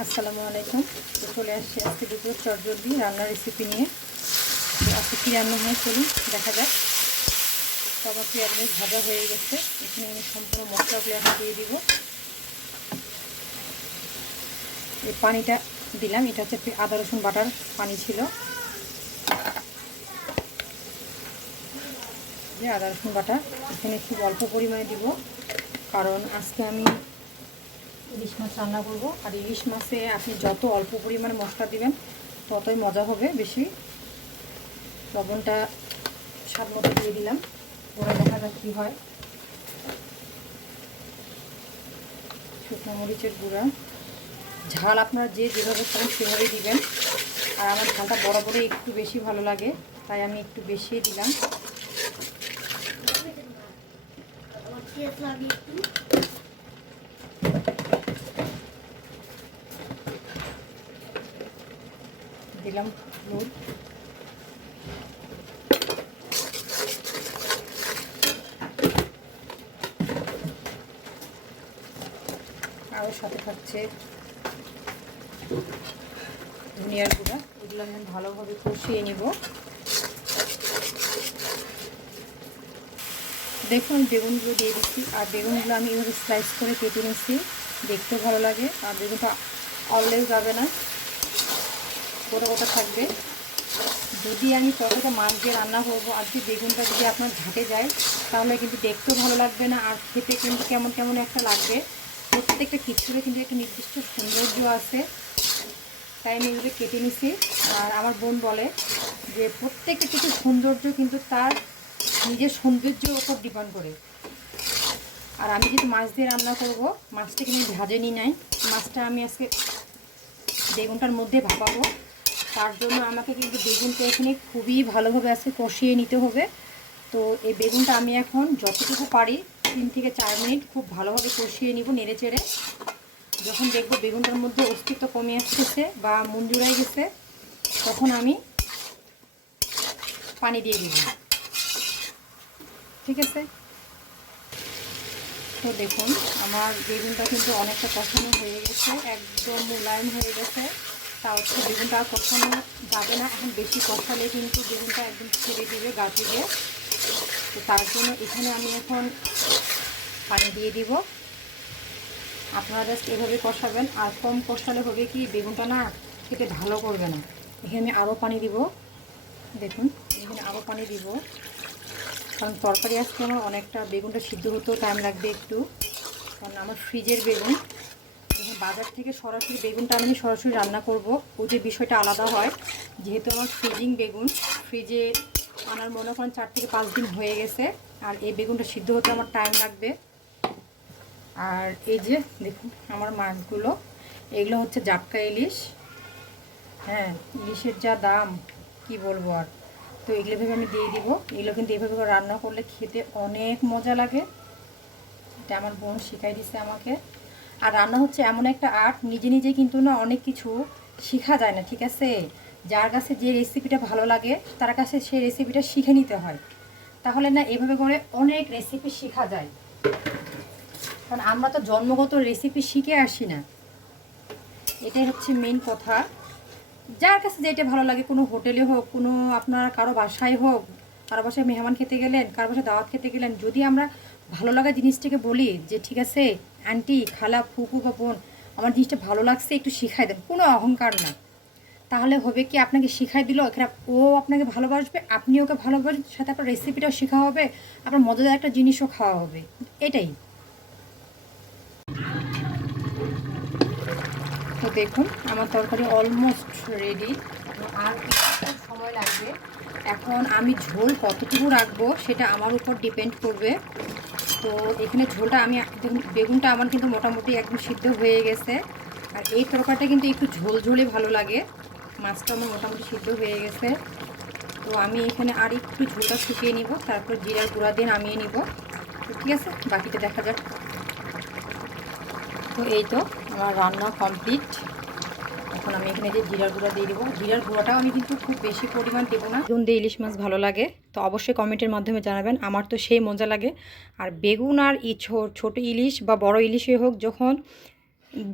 আসসালামু আলাইকুম। তো চলে আসছি আজকে দুপুর চটজলদি রান্নার রেসিপি নিয়ে। তো আজকে কী রান্না হয় চলুন দেখা যাক। তো আমার পেঁয়াজ ভাজা হয়ে গেছে, এখানে আমি সম্পূর্ণ মশলাগুলো এখন দিয়ে দিব। এই পানিটা দিলাম, এটা হচ্ছে আদা রসুন বাটার পানি ছিল। যে আদা রসুন বাটা এখানে খুব অল্প পরিমাণে দিব, কারণ আজকে আমি ইলিশ মাছ রান্না করব। আর ইলিশ মাছে আপনি যত অল্প পরিমাণে মশলা দিবেন ততই মজা হবে বেশি। লবণটা স্বাদ মতো দিয়ে দিলাম, পরে দেখা যাক কী হয়। শুকনো মরিচের গুঁড়া, ঝাল আপনারা যেভাবে খাবেন সেভাবেই দিবেন। আর আমার ঝালটা বরাবরই একটু বেশি ভালো লাগে, তাই আমি একটু বেশি দিলাম। দিলাম হলুদ, আরও সাথে থাকছে ধনিয়ার গুঁড়া। এগুলো আমি ভালোভাবে কষিয়ে নিব। দেখুন বেগুনগুলো দিয়ে দিচ্ছি, আর বেগুনগুলো আমি এভাবে স্লাইস করে কেটে নিচ্ছি, দেখতে ভালো লাগে। আর বেগুনটা অলওয়েজ যাবে না, গোটা গোটা থাকবে। যদি আমি তরকারিটা মাছ দিয়ে রান্না করবো আর যদি বেগুনটা যদি আপনার ঘাটে যায় তাহলে কিন্তু দেখতেও ভালো লাগবে না, আর খেতে কিন্তু কেমন কেমন একটা লাগবে। প্রত্যেকটা কিছুরে কিন্তু একটা নির্দিষ্ট সৌন্দর্য আছে, তাই আমি এগুলো কেটে নিছি। আর আমার বোন বলে যে প্রত্যেকটা কিছু সৌন্দর্য কিন্তু তার নিজের সৌন্দর্যের ওপর ডিপেন্ড করে। আর আমি যেহেতু মাছ দিয়ে রান্না করব, মাছটা কিন্তু ভেজে নিই নাই, মাছটা আমি আজকে বেগুনটার মধ্যে ভাপাবো। তার জন্য আমাকে কিন্তু বেগুনটা এখানে খুবই ভালোভাবে আজকে কষিয়ে নিতে হবে। তো এই বেগুনটা আমি এখন যতটুকু পারি 3 থেকে 4 মিনিট খুব ভালোভাবে কষিয়ে নিব নেড়ে চেড়ে। যখন দেখবো বেগুনটার মধ্যে অস্তিত্ব কমে আসতেছে বা মঞ্জুরাই গেছে, তখন আমি পানি দিয়ে দিব। ঠিক আছে, তো দেখুন আমার বেগুনটা কিন্তু অনেকটা কষানো হয়ে গেছে, একদম মোলায়েম হয়ে গেছে। তা হচ্ছে বেগুনটা আর কষানো যাবে না, এখন বেশি কষালে কিন্তু বেগুনটা একদম ছেড়ে দিবে গা থেকে। তো তার জন্য এখানে আমি এখন পানি দিয়ে দিব। আপনারা জাস্ট এভাবে কষাবেন, আর কম কষালে হবে কি বেগুনটা না খেতে ভালো করবে না। এখানে আমি আরও পানি দিব, দেখুন এখানে আরও পানি দিব, কারণ তরকারি আজকে আমার অনেকটা বেগুনটা সিদ্ধ হতেও টাইম লাগবে একটু। কারণ আমার ফ্রিজের বেগুন, যখন বাজার থেকে সরাসরি বেগুনটা আমি সরাসরি রান্না করব ওই যে বিষয়টা আলাদা হয়। যেহেতু আমার ফ্রিজিং বেগুন, ফ্রিজে আনার মনে করেন 4 থেকে 5 দিন হয়ে গেছে, আর এই বেগুনটা সিদ্ধ হতে আমার টাইম লাগবে। আর এই যে দেখুন আমার মাছগুলো, এগুলো হচ্ছে জাটকা ইলিশ। হ্যাঁ, ইলিশের যা দাম কি বলবো আর। তো এগুলো ভেবে আমি দিয়ে দিব। এগুলো কিন্তু এভাবে রান্না করলে খেতে অনেক মজা লাগে, এটা আমার বোন শিখাই দিছে আমাকে। আর রান্না হচ্ছে এমন একটা আর্ট, নিজে নিজে কিন্তু না অনেক কিছু শেখা যায় না। ঠিক আছে, যার কাছে যে রেসিপিটা ভালো লাগে তার কাছে সেই রেসিপিটা শিখে নিতে হয়, তাহলে না এভাবে করে অনেক রেসিপি শেখা যায়। কারণ আমরা তো জন্মগত রেসিপি শিখে আসি না, এটাই হচ্ছে মেন কথা। যার কাছে যেটা ভালো লাগে, কোনো হোটেলে হোক, কোনো আপনার কারো বাসায় হোক, কারো বাসায় মেহমান খেতে গেলেন, কারো বাসায় দাওয়াত খেতে গেলেন, যদি আমরা ভালো লাগা জিনিসটাকে বলি যে ঠিক আছে আন্টি, খালা, ফুপু বা বোন, আমার জিনিসটা ভালো লাগছে একটু শিখাই দেন, কোনো অহংকার না, তাহলে হবে কি আপনাকে শিখাই দিল, এখানে ও আপনাকে ভালোবাসবে, আপনি ওকে ভালোবাসবেন, সাথে আপনার রেসিপিটাও শেখা হবে, আপনার মজাদার একটা জিনিসও খাওয়া হবে, এটাই। তো দেখুন আমার তরকারি অলমোস্ট রেডি, আর একটু সময় লাগবে। এখন আমি ঝোল কতটুকু রাখবো সেটা আমার উপর ডিপেন্ড করবে। তো এখানে ঝোলটা আমি দেখুন, বেগুনটা আমার কিন্তু মোটামুটি একদম সিদ্ধ হয়ে গেছে। আর এই তরকারিটা কিন্তু একটু ঝোল ঝোলে ভালো লাগে, মাছটা আমার মোটামুটি সিদ্ধ হয়ে গেছে। তো আমি এখানে আর একটু ঝোলটা শুকিয়ে নিব, তারপর জিরার গুঁড়া দিয়ে নামিয়ে নিব। তো ঠিক আছে, বাকিটা দেখা যাক। তো এই তো আমার রান্না কমপ্লিট। এখন আমি এখানে যে জিরার গুঁড়া দিয়ে দেবো, জিরার গুঁড়াটাও আমি কিন্তু খুব বেশি পরিমাণ দেবো না। বেগুন দিয়ে ইলিশ মাছ ভালো লাগে তো অবশ্যই কমেন্টের মাধ্যমে জানাবেন, আমার তো সেই মজা লাগে। আর বেগুন আর ছোট ইলিশ বা বড় ইলিশই হোক, যখন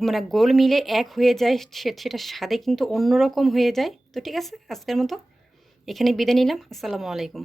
মানে গোল মিলে এক হয়ে যায়, সেটা স্বাদে কিন্তু অন্যরকম হয়ে যায়। তো ঠিক আছে, আজকের মতো এখানে বিদায় নিলাম। আসসালামু আলাইকুম।